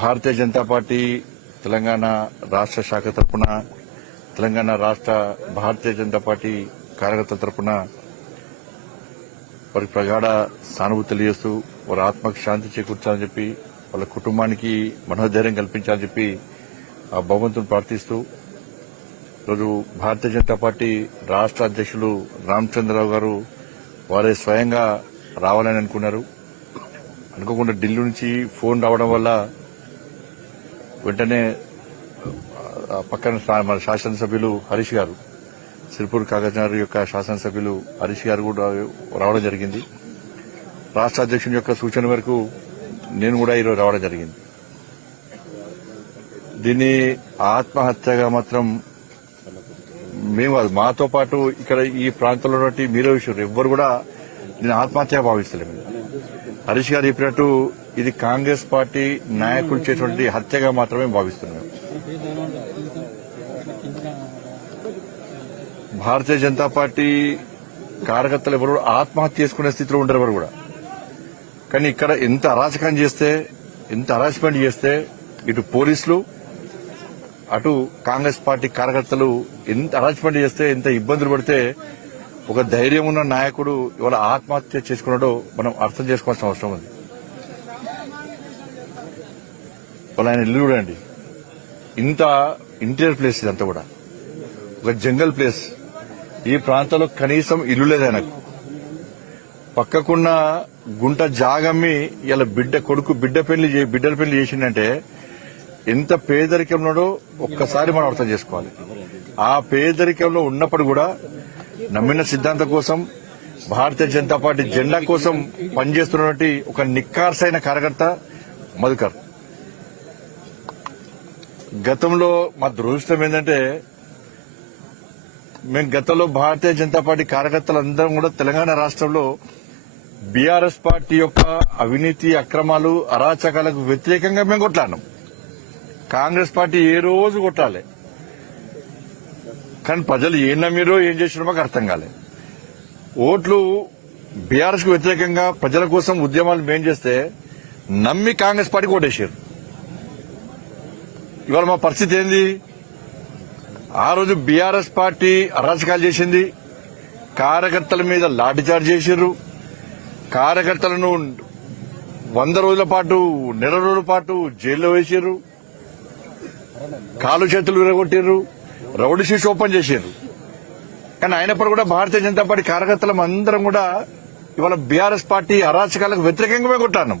Bharatiya Janata party Telangana రాష్ట్ర శాఖ తరఫున తెలంగాణ రాష్ట్ర భారతీయ జనతా పార్టీ కార్యకర్తల తరఫున వారికి ప్రగాఢ సానుభూతి తెలియజేస్తూ వారి ఆత్మకు శాంతి చేకూర్చాలని చెప్పి వాళ్ళ కుటుంబానికి మనోధైర్యం కల్పించాలని చెప్పి ఆ భగవంతుని ప్రార్థిస్తూ ఈరోజు భారతీయ జనతా పార్టీ రాష్ట్ర అధ్యక్షులు రామచంద్రరావు గారు వారే స్వయంగా రావాలని అనుకున్నారు. అనుకోకుండా ఢిల్లీ నుంచి ఫోన్ రావడం వల్ల వెంటనే పక్కన మన శాసనసభ్యులు హరీష్ గారు, సిరిపూర్ కాగజ్నగర్ యొక్క శాసనసభ్యులు హరీష్ గారు కూడా రావడం జరిగింది. రాష్ట్ర అధ్యక్షుని యొక్క సూచన మేరకు నేను కూడా ఈరోజు రావడం జరిగింది. దీన్ని ఆత్మహత్యగా మాత్రం మేము కాదు, మాతో పాటు ఇక్కడ ఈ ప్రాంతంలో ఉన్నటువంటి మీరే విషయం ఎవ్వరు కూడా నేను ఆత్మహత్యగా భావిస్తలేము. హరీష్ గారు చెప్పినట్టు ఇది కాంగ్రెస్ పార్టీ నాయకులు చేసినటువంటి హత్యగా మాత్రమే భావిస్తున్నాం. భారతీయ జనతా పార్టీ కార్యకర్తలు ఎవరు ఆత్మహత్య చేసుకునే స్థితిలో ఉంటారు ఎవరు కూడా. కానీ ఇక్కడ ఎంత అరాచకం చేస్తే, ఎంత హరాస్మెంట్ చేస్తే ఇటు పోలీసులు అటు కాంగ్రెస్ పార్టీ కార్యకర్తలు ఎంత హరాస్మెంట్ చేస్తే, ఎంత ఇబ్బందులు పడితే ఒక ధైర్యం ఉన్న నాయకుడు ఇవాళ ఆత్మహత్య చేసుకున్నాడో మనం అర్థం చేసుకోవాల్సిన అవసరం ఉంది. వాళ్ళ ఆయన ఇల్లు చూడండి, ఇంత ఇంటీరియర్ ప్లేస్ ఇదంతా కూడా ఒక జంగల్ ప్లేస్. ఈ ప్రాంతంలో కనీసం ఇల్లు లేదు ఆయనకు. పక్కకున్న గుంట జాగమ్మి ఇలా బిడ్డల పెళ్లి చేసిందంటే ఎంత పేదరికంలో ఒక్కసారి మనం అర్థం చేసుకోవాలి. ఆ పేదరికంలో ఉన్నప్పుడు కూడా నమ్మిన సిద్ధాంతం కోసం, భారతీయ జనతా పార్టీ జెండా కోసం పనిచేస్తున్నటువంటి ఒక నిక్కార్సైన కార్యకర్త మధుకర్. గతంలో మా దురదృష్టం ఏంటంటే మేము గతంలో భారతీయ జనతా పార్టీ కార్యకర్తలందరం కూడా తెలంగాణ రాష్ట్రంలో బీఆర్ఎస్ పార్టీ యొక్క అవినీతి, అక్రమాలు, అరాచకాలకు వ్యతిరేకంగా మేము కొట్లాడినాం. కాంగ్రెస్ పార్టీ ఏ రోజు కొట్టాలి, కానీ ప్రజలు ఏం నమ్మిరో ఏం చేసినో మాకు అర్థం కాలే. ఓట్లు బీఆర్ఎస్ కు వ్యతిరేకంగా ప్రజల కోసం ఉద్యమాలు మేం చేస్తే నమ్మి కాంగ్రెస్ పార్టీకి ఓటేశారు. ఇవాళ మా పరిస్థితి ఏంది? ఆ రోజు బీఆర్ఎస్ పార్టీ అరాచకాలు చేసింది, కార్యకర్తల మీద లాఠీచార్జ్ చేశారు, కార్యకర్తలను 100 రోజుల పాటు, నెల రోజుల పాటు జైల్లో వేసారు, కాలు చేతులు విరగొట్టారు, రౌడీ షీట్స్ ఓపెన్ చేశారు. కానీ అయినప్పుడు కూడా భారతీయ జనతా పార్టీ కార్యకర్తలం అందరం కూడా ఇవాళ బీఆర్ఎస్ పార్టీ అరాచకాలకు వ్యతిరేకంగా కొట్టాను.